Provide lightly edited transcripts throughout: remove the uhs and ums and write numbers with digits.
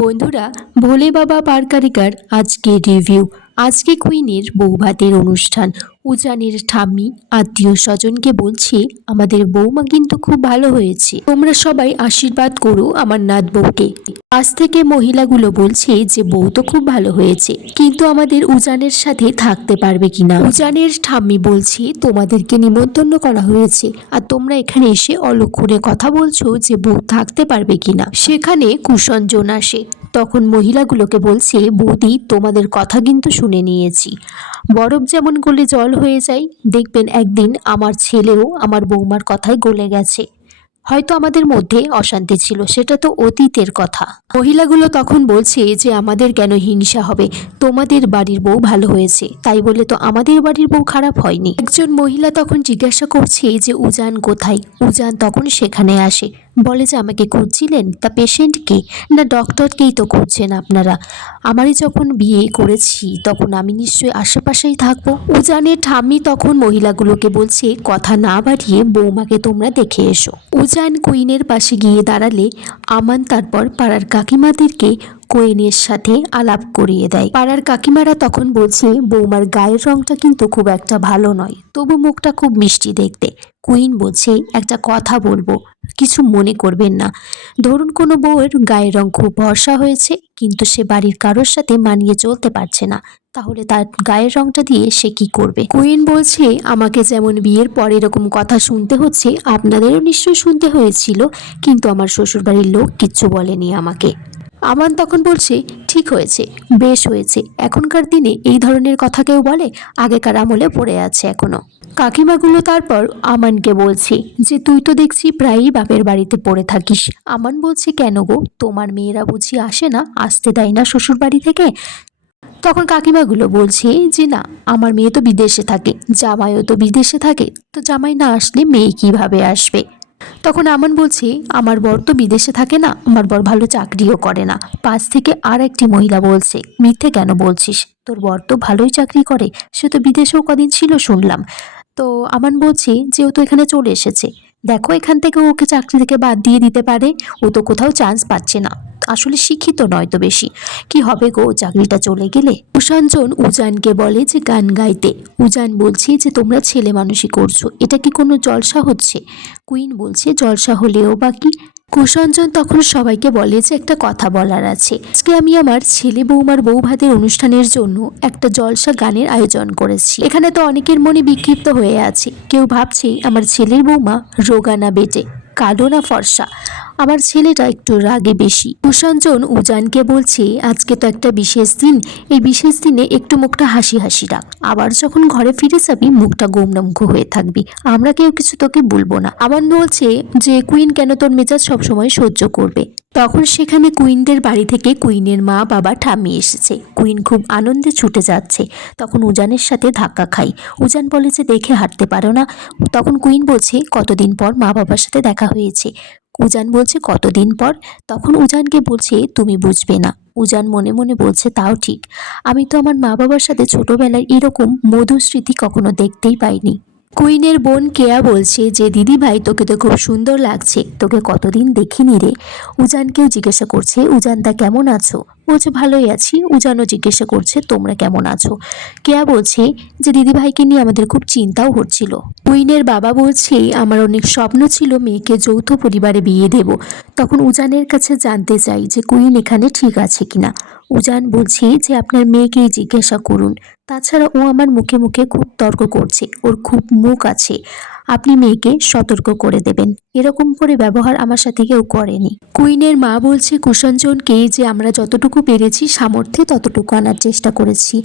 বন্ধুরা, ভোলে বাবা পারকারিকার আজকে রিভিউ। আজকে কুইনের বৌভাতের অনুষ্ঠান। উজানের ঠাম্মি আত্মীয় স্বজনকে বলছে, আমাদের বৌমা কিন্তু খুব ভালো হয়েছে, তোমরা সবাই আশীর্বাদ করো আমার নাত বউকে। আজ থেকে মহিলাগুলো বলছে যে বউ তো খুব ভালো হয়েছে, কিন্তু আমাদের উজানের সাথে থাকতে পারবে কিনা। উজানের ঠাম্মি বলছে, তোমাদেরকে নিমন্ত্রণ করা হয়েছে আর তোমরা এখানে এসে অলক্ষণে কথা বলছো যে বউ থাকতে পারবে কিনা। সেখানে কুষঞ্জন আসে, তখন মহিলাগুলোকে বলছে, বৌদি তোমাদের কথা কিন্তু শুনে নিয়েছি। বরফ যেমন গলে জল হয়ে যায়, দেখবেন একদিন আমার ছেলেও আমার বৌমার কথায় গলে গেছে। হয়তো আমাদের মধ্যে অশান্তি ছিল, সেটা তো অতীতের কথা। মহিলাগুলো তখন বলছে যে আমাদের কেন হিংসা হবে, তোমাদের বাড়ির বউ ভালো হয়েছে, তাই বলে তো আমাদের বাড়ির বউ খারাপ হয়নি। একজন মহিলা তখন জিজ্ঞাসা করছে যে উজান কোথায়। উজান তখন সেখানে আসে, বলে যে আমাকে খুঁজছিলেন, তা পেশেন্ট কে না ডক্টরকেই তো খুঁজছেন আপনারা। আমারই যখন বিয়ে করেছি তখন আমি নিশ্চয়ই আশেপাশেই থাকবো। উজানের ঠাম্মি তখন মহিলাগুলোকে বলছে, কথা না বাড়িয়ে বৌমাকে তোমরা দেখে এসো। উজান কুইনের পাশে গিয়ে দাঁড়ালে আমান তারপর পাড়ার কাকিমাদেরকে কুইনের সাথে আলাপ করিয়ে দেয়। পাড়ার কাকিমারা তখন বলছে, বৌমার গায়ের রংটা কিন্তু খুব একটা ভালো নয়, তবু মুখটা খুব মিষ্টি দেখতে। কুইন বলছে, একটা কথা বলবো, কিছু মনে করবেন না। ধরুন কোনো বউয়ের গায়ের রং খুব ভরসা হয়েছে, কিন্তু সে বাড়ির কারোর সাথে মানিয়ে চলতে পারছে না, তাহলে তার গায়ের রংটা দিয়ে সে কি করবে। কুইন বলছে, আমাকে যেমন বিয়ের পর এরকম কথা শুনতে হচ্ছে, আপনাদেরও নিশ্চয়ই শুনতে হয়েছিল, কিন্তু আমার শ্বশুরবাড়ির লোক কিচ্ছু বলেনি আমাকে। আমান তখন বলছে, ঠিক হয়েছে, বেশ হয়েছে, এখনকার দিনে এই ধরনের কথা কেউ বলে? আগেকার আমলে পড়ে আছে এখনো। কাকিমাগুলো তারপর আমানকে বলছে যে তুই তো দেখছি প্রায়ই বাপের বাড়িতে পড়ে থাকিস। আমান বলছে, কেন গো, তোমার মেয়েরা বুঝি আসে না, আসতে দেয় না শ্বশুর বাড়ি থেকে? তখন কাকিমাগুলো বলছে যে না, আমার মেয়ে তো বিদেশে থাকে, জামাইও তো বিদেশে থাকে, তো জামাই না আসলে মেয়ে কিভাবে আসবে। তখন আমান বলছে, আমার বর তো বিদেশে থাকে না, আমার বর ভালো চাকরিও করে না। পাশ থেকে আর একটি মহিলা বলছে, মিথ্যে কেন বলছিস, তোর বর তো ভালোই চাকরি করে, সে তো বিদেশেও কদিন ছিল শুনলাম। তো আমান বলছে যে ও তো এখানে চলে এসেছে, দেখো এখান থেকে ওকে চাকরি থেকে বাদ দিয়ে দিতে পারে, ও তো কোথাও চান্স পাচ্ছে না, আসলে শিক্ষিত নয় তো বেশি, কি হবে গো চাকরিটা চলে গেলে। কুষাঞ্জন উজানকে বলে যে গান গাইতে। উজান বলছে যে তোমরা ছেলে মানুষই করছো, এটা কি কোনো জলসা হচ্ছে? কুইন বলছে, জলসা হলেও বাকি। কুষাঞ্জন তখন সবাইকে বলে যে একটা কথা বলার আছে, আজকে আমি আমার ছেলে বৌমার বৌভাতের অনুষ্ঠানের জন্য একটা জলসা গানের আয়োজন করেছি। এখানে তো অনেকের মনে বিক্ষিপ্ত হয়ে আছে, কেউ ভাবছে আমার ছেলের বৌমা রোগা না বেটে, কালো না ফর্সা, আমার ছেলেটা একটু রাগে বেশি। কুষাঞ্জন উজানকে বলছে, আজকে তো একটা বিশেষ দিন, এই বিশেষ দিনে একটু মুখটা হাসি হাসি রাখ, আবার যখন ঘরে ফিরে যাবি মুখটা গোমড়ামুখ হয়ে থাকবি, আমরা কেউ কিছু তোকে বলবো না। আমান বলছে যে কুইন কেন তোর মেজাজ সবসময় সহ্য করবে। তখন সেখানে কুইনদের বাড়ি থেকে কুইনের মা বাবা ঠাম্মি এসেছে। কুইন খুব আনন্দে ছুটে যাচ্ছে, তখন উজানের সাথে ধাক্কা খাই। উজান বলে যে দেখে হাঁটতে পারো না। তখন কুইন বলছে, কতদিন পর মা বাবার সাথে দেখা হয়েছে। উজান বলছে, কতদিন পর? তখন উজানকে বলছে, তুমি বুঝবে না। উজান মনে মনে বলছে, তাও ঠিক, আমি তো আমার মা বাবার সাথে ছোটবেলায় এরকম মধুর স্মৃতি কখনো দেখতেই পাইনি। কুইনের বোন কেয়া বলছে যে দিদি ভাই, তোকে তো খুব সুন্দর লাগছে, তোকে কতদিন দেখিনি রে। উজানকেও জিজ্ঞাসা করছে, উজানদা কেমন আছো? বলছে, ভালোই আছি। উজানও জিজ্ঞাসা করছে, তোমরা কেমন আছো? কেয়া বলছে যে দিদি ভাইকে নিয়ে আমাদের খুব চিন্তাও হচ্ছিল। কুইনের বাবা বলছে, আমার অনেক স্বপ্ন ছিল মেয়েকে যৌথ পরিবারে বিয়ে দেব। তখন উজানের কাছে জানতে চাই যে কুইন এখানে ঠিক আছে কিনা। উজান বলছে যে আপনার মেয়েকেই জিজ্ঞাসা করুন, তাছাড়া ও আমার মুখে মুখে খুব তর্ক করছে, ওর খুব মুখ আছে, আপনি মেয়েকে সতর্ক করে দেবেন, এরকম করে ব্যবহার আমার সাথে কেউ করেনি। কুইনের মা বলছে কুষাঞ্জনকে যে আমরা যতটুকু পেরেছি সামর্থ্যে ততটুকু আনার চেষ্টা করেছি।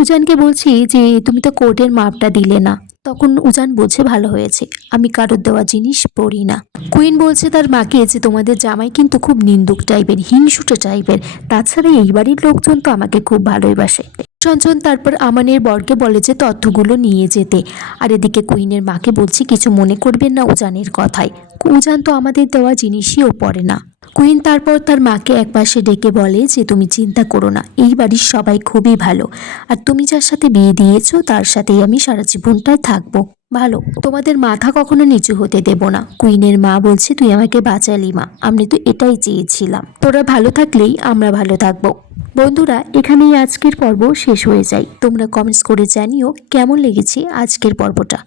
উজানকে বলছি যে তুমি তো কোর্টের মাপটা দিলে না। তখন উজান বলছে, ভালো হয়েছে, আমি কারোর দেওয়া জিনিস পড়ি না। কুইন বলছে তার মাকে যে তোমাদের জামাই কিন্তু খুব নিন্দুক টাইপের, হিংসুটে টাইপের, তাছাড়া এই বাড়ির লোকজন তো আমাকে খুব ভালোবাসে। সঞ্জন তারপর আমানের বরকে বলে যে তথ্যগুলো নিয়ে যেতে, আর এদিকে কুইনের মাকে বলছি কিছু মনে করবেন না উজানের কথায়, উজান তো আমাদের দেওয়া জিনিসই ও পড়ে না। কুইন তারপর তার মাকে একপাশে ডেকে বলে যে তুমি চিন্তা করো না, এই বাড়ির সবাই খুবই ভালো, আর তুমি যার সাথে বিয়ে দিয়েছো তার সাথেই আমি সারা জীবনটায় থাকবো। ভালো, তোমাদের মাথা কখনো নিচু হতে দেব না। কুইনের মা বলছে, তুই আমাকে বাঁচালি মা, আমি তো এটাই চেয়েছিলাম। তোরা ভালো থাকলেই আমরা ভালো থাকবো। বন্ধুরা, এখানেই আজকের পর্ব শেষ হয়ে যায়। তোমরা কমেন্টস করে জানিও কেমন লেগেছে আজকের পর্বটা।